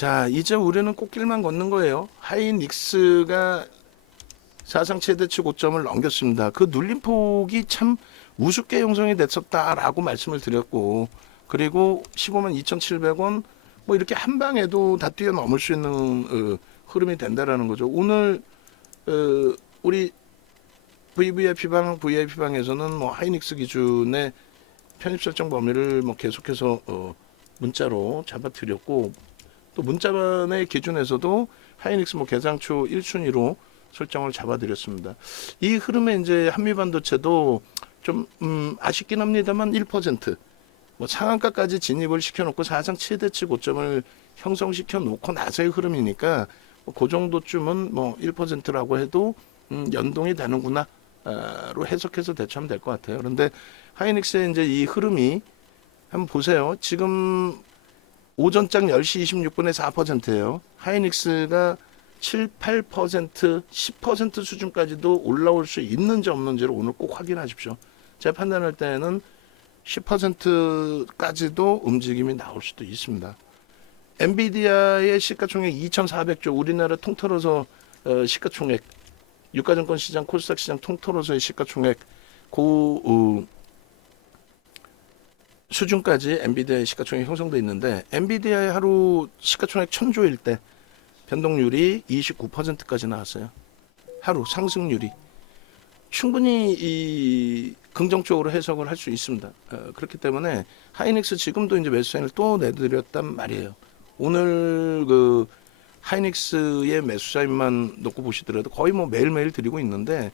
자, 이제 우리는 꽃길만 걷는 거예요. 하이닉스가 사상 최대치 고점을 넘겼습니다. 그 눌림폭이 참 우습게 형성이 됐었다라고 말씀을 드렸고, 그리고 15만 2,700원 뭐 이렇게 한 방에도 다 뛰어넘을 수 있는 흐름이 된다라는 거죠. 오늘 우리 VVIP방에서는 뭐 하이닉스 기준의 편입 설정 범위를 뭐 계속해서 문자로 잡아드렸고, 또 문자반의 기준에서도 하이닉스 뭐 계상초 1순위로 설정을 잡아드렸습니다. 이 흐름에 이제 한미반도체도 좀 아쉽긴 합니다만 1%, 뭐 상한가까지 진입을 시켜놓고 사상 최대치 고점을 형성시켜 놓고 나서의 흐름이니까 뭐그 정도쯤은 뭐 1%라고 해도 연동이 되는구나 로 해석해서 대처하면 될 것 같아요. 그런데 하이닉스의 이제 이 흐름이 한번 보세요. 지금 오전장 10시 26분에 4%예요. 하이닉스가 7, 8%, 10% 수준까지도 올라올 수 있는지 없는지를 오늘 꼭 확인하십시오. 제가 판단할 때는 10%까지도 움직임이 나올 수도 있습니다. 엔비디아의 시가총액 2,400조, 우리나라 통틀어서 시가총액, 유가증권 시장, 코스닥 시장 통틀어서의 시가총액 수준까지 엔비디아의 시가총액이 형성돼 있는데, 엔비디아의 하루 시가총액 1,000조일 때 변동률이 29%까지 나왔어요. 하루 상승률이. 충분히 이 긍정적으로 해석을 할 수 있습니다. 그렇기 때문에 하이닉스 지금도 이제 매수 사인을 또 내드렸단 말이에요. 오늘 그 하이닉스의 매수 사인만 놓고 보시더라도 거의 뭐 매일매일 드리고 있는데,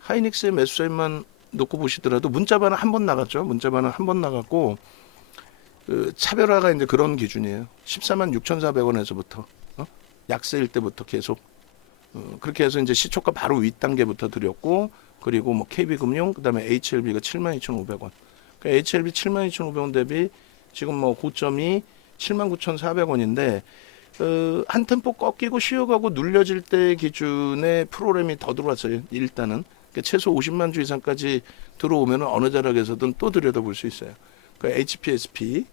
하이닉스의 매수 사인만 놓고 보시더라도 문자반은 한 번 나갔죠. 문자반은 한 번 나갔고, 차별화가 이제 그런 기준이에요. 14만 6,400원에서부터 약세일 때부터 계속 그렇게 해서 이제 시초가 바로 윗단계부터 드렸고, 그리고 뭐 KB금융, 그다음에 HLB가 72,500원. 그러니까 HLB 72,500원 대비 지금 뭐 고점이 79,400원인데 한 템포 꺾이고 쉬어가고 눌려질 때 기준의 프로그램이 더 들어왔어요. 일단은 그러니까 최소 50만 주 이상까지 들어오면 어느 자락에서든 또 들여다볼 수 있어요. 그러니까 HPSP.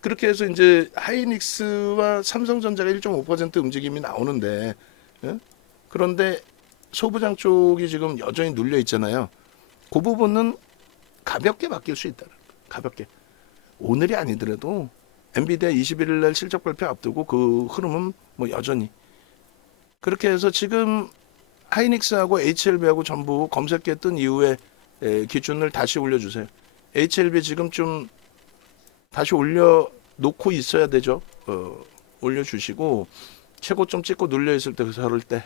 그렇게 해서 이제 하이닉스와 삼성전자가 1.5% 움직임이 나오는데, 예? 그런데 소부장 쪽이 지금 여전히 눌려 있잖아요. 그 부분은 가볍게 바뀔 수 있다. 가볍게. 오늘이 아니더라도 엔비디아 21일 날 실적 발표 앞두고 그 흐름은 뭐 여전히. 그렇게 해서 지금 하이닉스하고 HLB하고 전부 검색기에 뜬 이후에 기준을 다시 올려주세요. HLB 지금 좀 다시 올려놓고 있어야 되죠. 올려주시고 최고점 찍고 눌려있을 때, 그럴 때,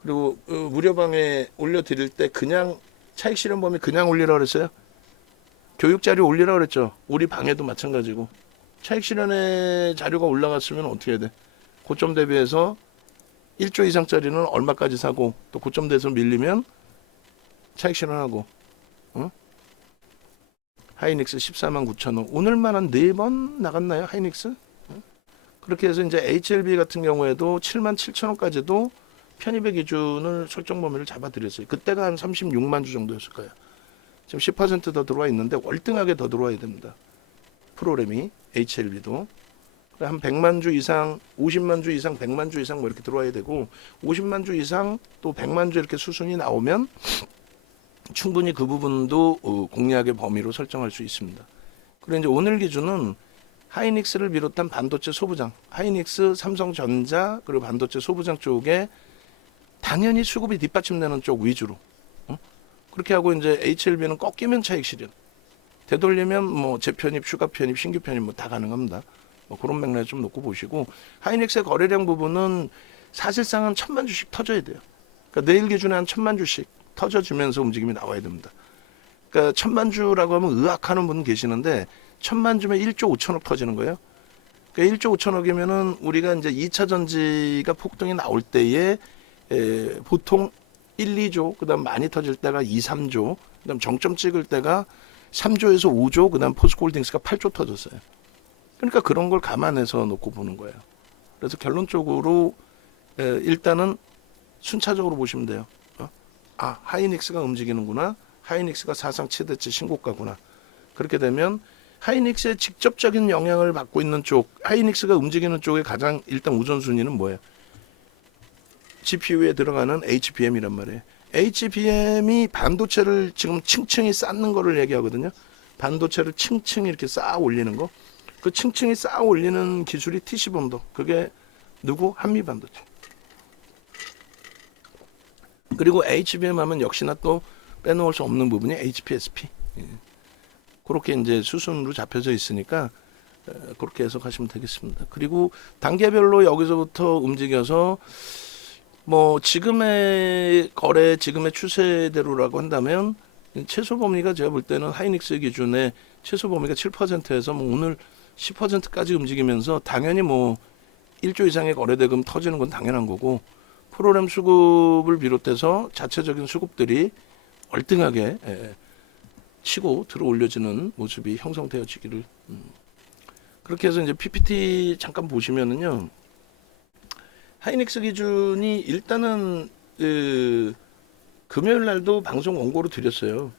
그리고 무료방에 올려드릴 때 그냥 차익 실현 범위 그냥 올리라고 그랬어요. 교육 자료 올리라고 그랬죠. 우리 방에도 마찬가지고 차익 실현의 자료가 올라갔으면 어떻게 해야 돼? 고점 대비해서 1조 이상짜리는 얼마까지 사고, 또 고점 돼서 밀리면 차익 실현하고. 하이닉스 14만 9천 원. 오늘만 한 4번 나갔나요? 하이닉스? 그렇게 해서 이제 HLB 같은 경우에도 7만 7천 원까지도 편입의 기준을 설정 범위를 잡아드렸어요. 그때가 한 36만 주 정도였을 거예요. 지금 10%더 들어와 있는데 월등하게 더 들어와야 됩니다. 프로그램이 HLB도 한 100만 주 이상, 50만 주 이상, 100만 주 이상 뭐 이렇게 들어와야 되고, 50만 주 이상 또 100만 주 이렇게 수순이 나오면 충분히 그 부분도 공략의 범위로 설정할 수 있습니다. 그리고 이제 오늘 기준은 하이닉스를 비롯한 반도체 소부장, 하이닉스, 삼성전자, 그리고 반도체 소부장 쪽에 당연히 수급이 뒷받침되는 쪽 위주로. 그렇게 하고 이제 HLB는 꺾이면 차익 실현, 되돌리면 뭐 재편입, 추가 편입, 신규 편입 뭐 다 가능합니다. 뭐 그런 맥락을 좀 놓고 보시고, 하이닉스의 거래량 부분은 사실상은 1,000만 주씩 터져야 돼요. 그러니까 내일 기준에 한 1,000만 주씩 터져주면서 움직임이 나와야 됩니다. 그러니까 1,000만 주라고 하면 의학하는 분 계시는데 1,000만 주면 1조 5천억 터지는 거예요. 그러니까 1조 5천억이면은 우리가 이제 2차 전지가 폭등이 나올 때에 보통 1, 2조, 그다음 많이 터질 때가 2, 3조, 그다음 정점 찍을 때가 3조에서 5조, 그다음 포스코홀딩스가 8조 터졌어요. 그러니까 그런 걸 감안해서 놓고 보는 거예요. 그래서 결론적으로 일단은 순차적으로 보시면 돼요. 하이닉스가 움직이는구나. 하이닉스가 사상 최대치 신고가구나. 그렇게 되면 하이닉스의 직접적인 영향을 받고 있는 쪽, 하이닉스가 움직이는 쪽에 가장 일단 우선순위는 뭐예요? GPU에 들어가는 HBM이란 말이에요. HBM이 반도체를 지금 층층이 쌓는 거를 얘기하거든요. 반도체를 층층이 이렇게 쌓아 올리는 거. 그 층층이 쌓아 올리는 기술이 TC본도. 그게 누구? 한미반도체. 그리고 HBM 하면 역시나 또 빼놓을 수 없는 부분이 HPSP. 예. 그렇게 이제 수순으로 잡혀져 있으니까 그렇게 해석하시면 되겠습니다. 그리고 단계별로 여기서부터 움직여서 뭐 지금의 거래, 지금의 추세대로라고 한다면 최소 범위가 제가 볼 때는 하이닉스 기준에 최소 범위가 7%에서 뭐 오늘 10%까지 움직이면서 당연히 뭐 1조 이상의 거래 대금 터지는 건 당연한 거고 프로그램 수급을 비롯해서 자체적인 수급들이 월등하게 치고 들어 올려지는 모습이 형성되어지기를 그렇게 해서 이제 PPT 잠깐 보시면은요. 하이닉스 기준이 일단은 금요일 날도 방송 원고로 드렸어요.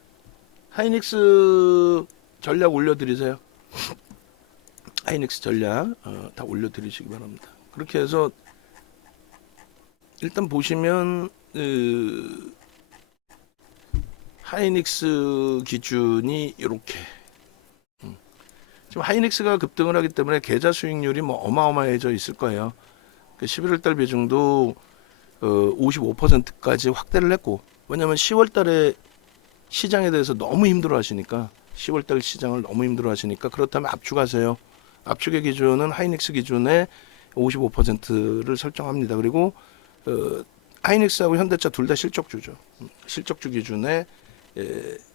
하이닉스 전략 올려드리세요. 하이닉스 전략 다 올려드리시기 바랍니다. 그렇게 해서 일단 보시면 하이닉스 기준이 이렇게 지금 하이닉스가 급등을 하기 때문에 계좌 수익률이 뭐 어마어마해져 있을 거예요. 11월 달 비중도 55%까지 확대를 했고 왜냐하면 10월 달에 시장에 대해서 너무 힘들어 하시니까 10월 달 시장을 너무 힘들어 하시니까 그렇다면 압축하세요. 압축의 기준은 하이닉스 기준에 55%를 설정합니다. 그리고 하이닉스하고 현대차 둘 다 실적주죠. 실적주 기준에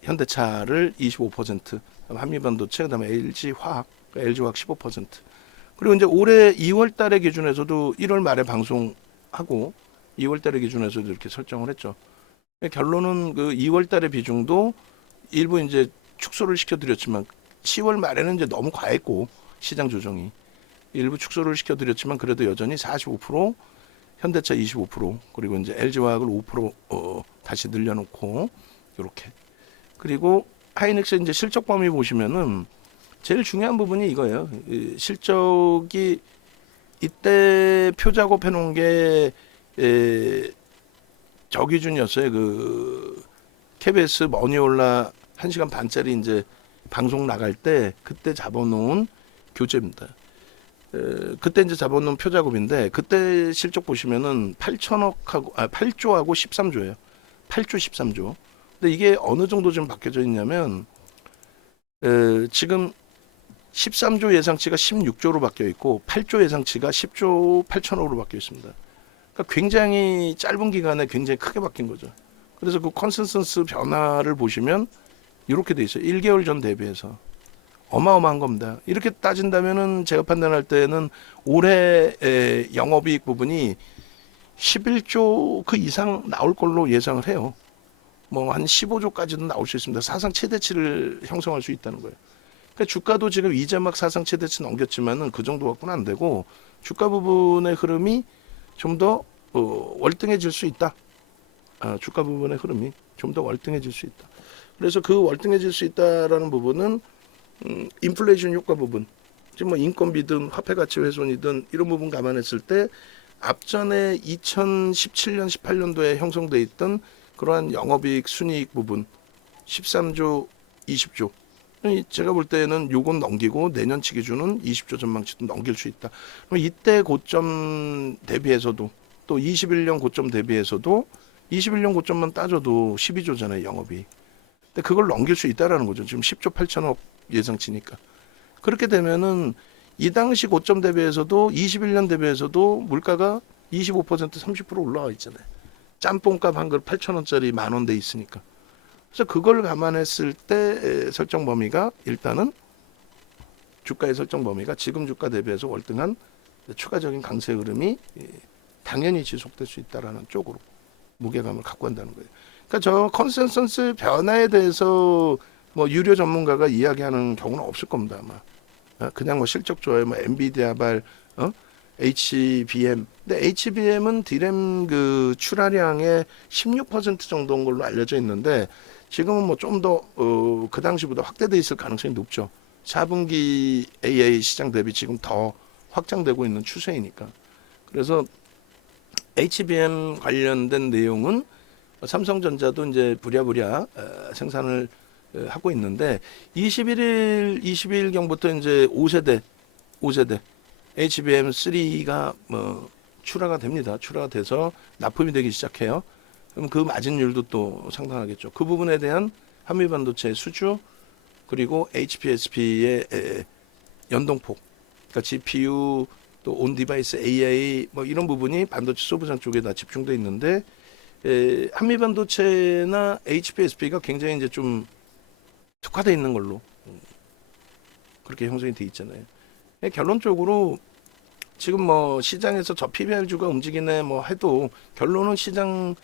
현대차를 25%, 한미반도체, 그다음에 LG화학, LG화학 15%. 그리고 이제 올해 2월 달의 기준에서도 1월 말에 방송하고 2월 달의 기준에서도 이렇게 설정을 했죠. 결론은 그 2월 달의 비중도 일부 이제 축소를 시켜드렸지만 10월 말에는 이제 너무 과했고 시장 조정이 일부 축소를 시켜드렸지만 그래도 여전히 45%, 현대차 25%, 그리고 이제 LG화학을 5% 다시 늘려놓고 이렇게. 그리고 하이닉스 이제 실적 범위 보시면은 제일 중요한 부분이 이거예요. 실적이 이때 표 작업해 놓은 게 저 기준이었어요. 그 KBS 머니올라 1시간 반짜리 이제 방송 나갈 때 그때 잡아놓은 교재입니다. 그때 이제 잡아놓은 표 작업인데 그때 실적 보시면은 8천억하고 8조하고 13조예요. 8조 13조. 근데 이게 어느 정도 지금 바뀌어져 있냐면 지금 13조 예상치가 16조로 바뀌어 있고 8조 예상치가 10조 8천억으로 바뀌어 있습니다. 그러니까 굉장히 짧은 기간에 굉장히 크게 바뀐 거죠. 그래서 그 컨센서스 변화를 보시면 이렇게 돼 있어요. 1개월 전 대비해서 어마어마한 겁니다. 이렇게 따진다면은 제가 판단할 때는 올해 영업이익 부분이 11조 그 이상 나올 걸로 예상을 해요. 뭐 한 15조까지도 나올 수 있습니다. 사상 최대치를 형성할 수 있다는 거예요. 그러니까 주가도 지금 이자막 사상 최대치 넘겼지만은 그 정도 갖고는 안 되고 주가 부분의 흐름이 좀 더 월등해질 수 있다. 주가 부분의 흐름이 좀 더 월등해질 수 있다. 그래서 그 월등해질 수 있다라는 부분은 인플레이션 효과 부분, 지금 뭐 인건비든 화폐 가치 훼손이든 이런 부분 감안했을 때 앞전에 2017년, 18년도에 형성돼 있던 그러한 영업이익, 순이익 부분 13조, 20조. 제가 볼 때는 요건 넘기고 내년치 기준은 20조 전망치도 넘길 수 있다. 그럼 이때 고점 대비해서도 또 21년 고점 대비해서도 21년 고점만 따져도 12조잖아요, 영업이. 근데 그걸 넘길 수 있다라는 거죠. 지금 10조 8천억 예상치니까. 그렇게 되면은 이 당시 고점 대비해서도 21년 대비해서도 물가가 25% 30% 올라와 있잖아요. 짬뽕값 한 그릇 8,000원짜리 10,000원 돼 있으니까. 그래서 그걸 감안했을 때 설정 범위가 일단은 주가의 설정 범위가 지금 주가 대비해서 월등한 추가적인 강세 흐름이 당연히 지속될 수 있다라는 쪽으로 무게감을 갖고 간다는 거예요. 그러니까 저 컨센서스 변화에 대해서 뭐 유료 전문가가 이야기하는 경우는 없을 겁니다 아마. 그냥 뭐 실적 좋아요, 뭐 엔비디아발, HBM. 근데 HBM은 디램 그 출하량의 16% 정도인 걸로 알려져 있는데 지금은 뭐 좀 더 그 당시보다 확대돼 있을 가능성이 높죠. 4분기 AA 시장 대비 지금 더 확장되고 있는 추세이니까. 그래서 HBM 관련된 내용은 삼성전자도 이제 부랴부랴 생산을 하고 있는데 21일, 22일경부터 이제 5세대 HBM3가 뭐 출하가 됩니다. 출하가 돼서 납품이 되기 시작해요. 그럼 그 마진율도 또 상당하겠죠. 그 부분에 대한 한미반도체 수주 그리고 HPSP의 연동폭, 그러니까 GPU 또 온디바이스 AI 뭐 이런 부분이 반도체 소부장 쪽에 다 집중돼 있는데 한미반도체나 HPSP가 굉장히 이제 좀 특화돼 있는 걸로 그렇게 형성이 돼 있잖아요. 결론적으로 지금 뭐 시장에서 저 PBR주가 움직이네 뭐 해도 결론은 시장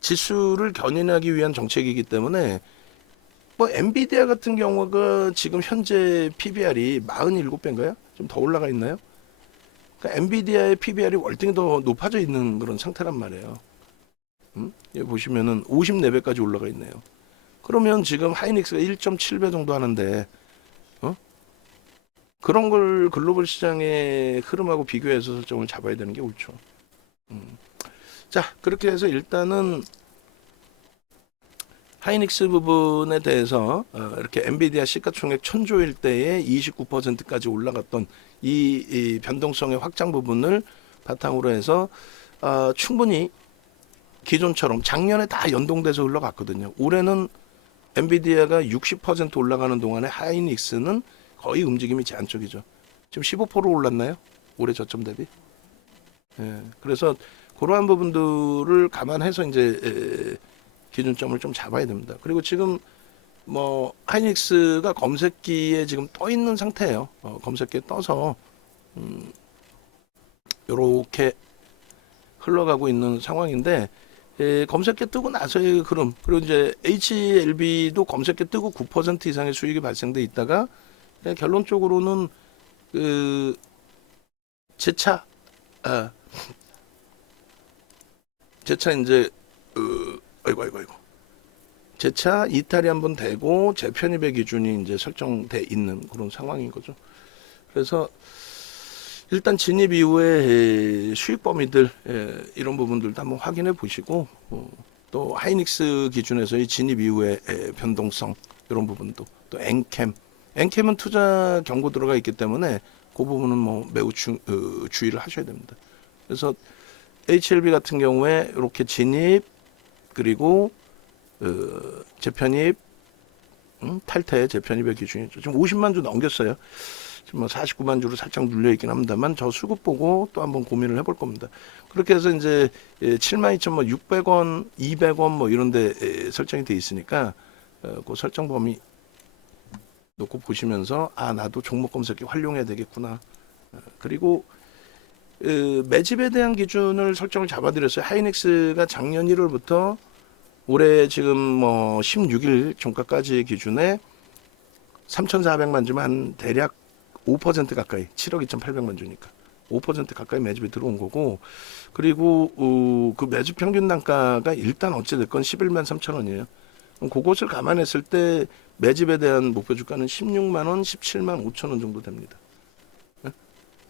지수를 견인하기 위한 정책이기 때문에 뭐 엔비디아 같은 경우가 지금 현재 PBR이 47배인가요? 좀 더 올라가 있나요? 그러니까 엔비디아의 PBR이 월등히 더 높아져 있는 그런 상태란 말이에요. 여기 보시면은 54배까지 올라가 있네요. 그러면 지금 하이닉스가 1.7배 정도 하는데 그런 걸 글로벌 시장의 흐름하고 비교해서 설정을 잡아야 되는 게 옳죠. 자, 그렇게 해서 일단은 하이닉스 부분에 대해서 이렇게 엔비디아 시가총액 1000조일 때에 29%까지 올라갔던 이 변동성의 확장 부분을 바탕으로 해서 충분히 기존처럼 작년에 다 연동돼서 흘러갔거든요. 올해는 엔비디아가 60% 올라가는 동안에 하이닉스는 거의 움직임이 제한적이죠. 지금 15% 올랐나요? 올해 저점 대비. 그래서 그러한 부분들을 감안해서 이제 기준점을 좀 잡아야 됩니다. 그리고 지금 뭐 하이닉스가 검색기에 지금 떠 있는 상태예요. 검색기에 떠서 이렇게 흘러가고 있는 상황인데 검색기 뜨고 나서의 흐름 그리고 이제 HLB도 검색기 뜨고 9% 이상의 수익이 발생돼 있다가 결론적으로는 그 제차 이제 아이고 제차 이탈이 한번 되고 재편입의 기준이 이제 설정돼 있는 그런 상황인 거죠. 그래서 일단 진입 이후에 수익 범위들 이런 부분들도 한번 확인해 보시고 또 하이닉스 기준에서의 진입 이후의 변동성 이런 부분도 또 엔캠은 투자 경고 들어가 있기 때문에 그 부분은 뭐 매우 주의를 하셔야 됩니다. 그래서 HLB 같은 경우에 이렇게 진입 그리고 재편입 탈퇴 재편입의 기준이 지금 50만 주 넘겼어요. 지금 뭐 49만 주로 살짝 눌려 있긴 합니다만 저 수급 보고 또 한번 고민을 해볼 겁니다. 그렇게 해서 이제 72,600원, 200원 뭐 이런데 설정이 돼 있으니까 그 설정 범위 놓고 보시면서 나도 종목 검색기 활용해야 되겠구나. 그리고 매집에 대한 기준을 설정을 잡아드렸어요. 하이닉스가 작년 1월부터 올해 지금 뭐 16일 종가까지 기준에 3,400만 주만 대략 5% 가까이 7억 2,800만 주니까 5% 가까이 매집이 들어온 거고 그리고 그 매집 평균 단가가 일단 어찌됐건 11만 3천 원이에요. 그것을 감안했을 때 매집에 대한 목표 주가는 16만 원, 17만 5천 원 정도 됩니다.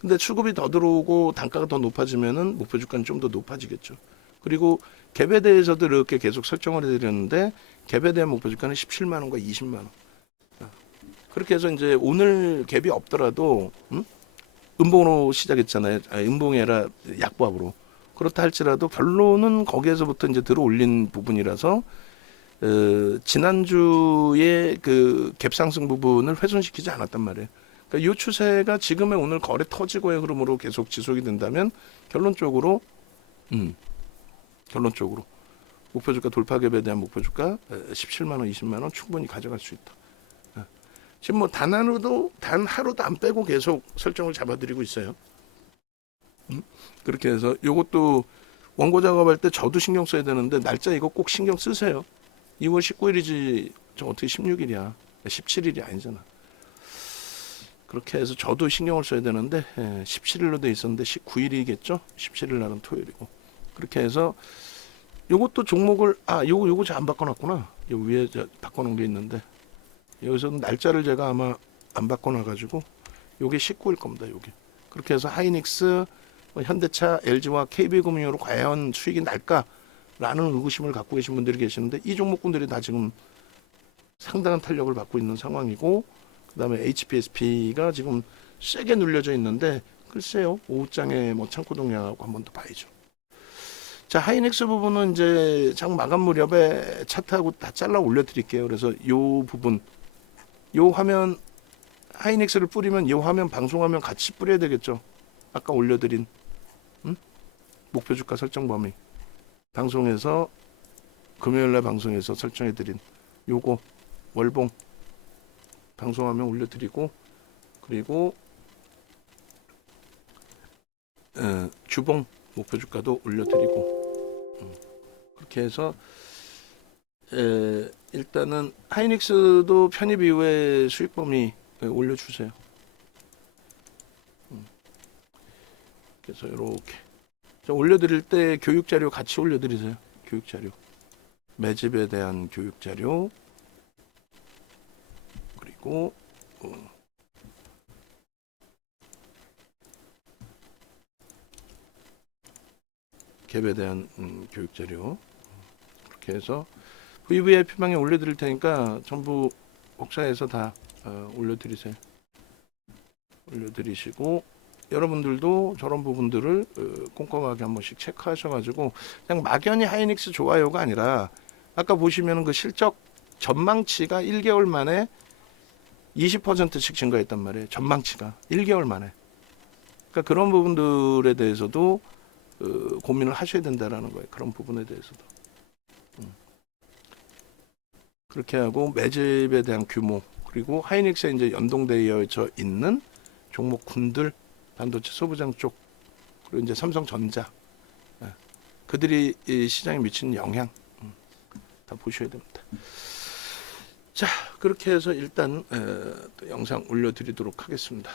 근데 수급이 더 들어오고 단가가 더 높아지면은 목표 주가는 좀 더 높아지겠죠. 그리고 갭에 대해서도 이렇게 계속 설정을 해드렸는데 갭에 대한 목표 주가는 17만 원과 20만 원. 그렇게 해서 이제 오늘 갭이 없더라도 음봉으로 시작했잖아요. 음봉이 아니라 약보합으로. 그렇다 할지라도 결론은 거기에서부터 이제 들어올린 부분이라서 지난주에 그 갭 상승 부분을 훼손시키지 않았단 말이에요. 그러니까 이 추세가 지금의 오늘 거래 터지고의 흐름으로 계속 지속이 된다면 결론적으로 목표 주가 돌파 갭에 대한 목표 주가 17만 원, 20만 원 충분히 가져갈 수 있다. 지금 뭐 단 하루도 안 빼고 계속 설정을 잡아드리고 있어요. 그렇게 해서 요것도 원고 작업할 때 저도 신경 써야 되는데 날짜 이거 꼭 신경 쓰세요. 2월 19일이지 저 어떻게 16일이야 17일이 아니잖아. 그렇게 해서 저도 신경을 써야 되는데 17일로 돼 있었는데 19일이겠죠. 17일 날은 토요일이고 그렇게 해서 요것도 종목을 요거 잘 안 바꿔놨구나. 요 위에 바꿔놓은 게 있는데 여기서는 날짜를 제가 아마 안 바꿔놔가지고 요게 19일 겁니다. 요게 그렇게 해서 하이닉스, 현대차, LG와 KB금융으로 과연 수익이 날까라는 의구심을 갖고 계신 분들이 계시는데 이 종목군들이 다 지금 상당한 탄력을 받고 있는 상황이고 그다음에 HPSP가 지금 세게 눌려져 있는데 글쎄요 오후장에 뭐 창고 동향하고 한 번 더 봐야죠. 자 하이닉스 부분은 이제 장 마감 무렵에 차트하고 다 잘라 올려드릴게요. 그래서 요 부분 요 화면 하이닉스를 뿌리면 요 화면 방송화면 같이 뿌려야 되겠죠. 아까 올려드린 목표 주가 설정 범위 방송에서 금요일날 방송에서 설정해드린 요거 월봉 방송화면 올려드리고 그리고 주봉 목표 주가도 올려드리고 그렇게 해서 일단은 하이닉스도 편입 이후에 수익 범위 올려주세요. 그래서 이렇게 올려드릴 때 교육 자료 같이 올려드리세요. 교육 자료 매집에 대한 교육 자료 그리고 갭에 대한 교육 자료 그렇게 해서 VVIP방에 올려드릴 테니까 전부 복사해서 다 올려드리세요. 올려드리시고 여러분들도 저런 부분들을 꼼꼼하게 한 번씩 체크하셔가지고 그냥 막연히 하이닉스 좋아요가 아니라 아까 보시면은 그 실적 전망치가 1개월 만에 20%씩 증가했단 말이에요. 전망치가 1개월 만에. 그러니까 그런 부분들에 대해서도 고민을 하셔야 된다라는 거예요. 그런 부분에 대해서도. 그렇게 하고 매집에 대한 규모 그리고 하이닉스에 이제 연동되어져 있는 종목군들 반도체 소부장 쪽 그리고 이제 삼성전자 그들이 이 시장에 미치는 영향 다 보셔야 됩니다. 자 그렇게 해서 일단 또 영상 올려드리도록 하겠습니다.